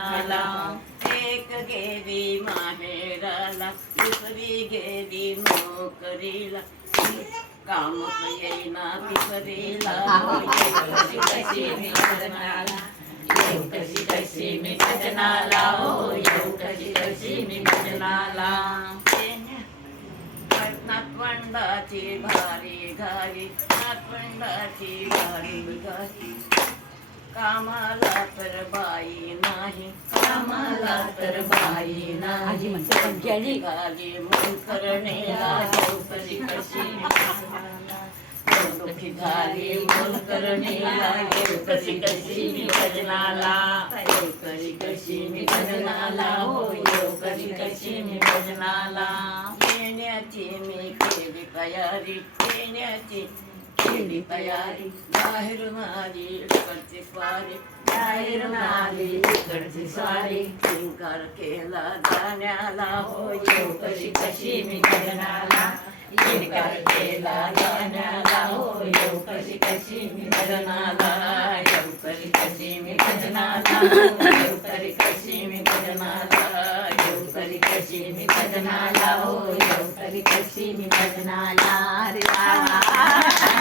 आला एक गेली माहेराला दुसरी गेली नोकरीला काम येईना पिपरीला कशी मी भजनाला येऊ कशी कशी मी भजनाला हो येऊ कशी कशी मी भजनाला नातवंडाची भारी घारी नातवंडाची भारी घारी कामाला तर बाई नाही कामाला तर बाई नाही गाली गाली मन करणेला कशी कशी कशी झाली मन करणेला कशी कशी मी भजनाला कशी कशी मी भजनाला हो कशी कशी मी भजनाला येण्याची मी केली तयारी येण्याची केली तयारी बाहेर माझी इकडची स्वारी बाहेर माझी इकडची स्वारी किंकार केला जाण्याला हो येऊ कशी कशी मी भजनाला किंकार केला जाण्याला हो येऊ कशी कशी मी भजनाला येऊ कशी कशी मी भजनाला येऊ कशी कशी मी भजनाला येऊ कशी कशी मी भजनाला हो येऊ कशी कशी मी भजनाला रे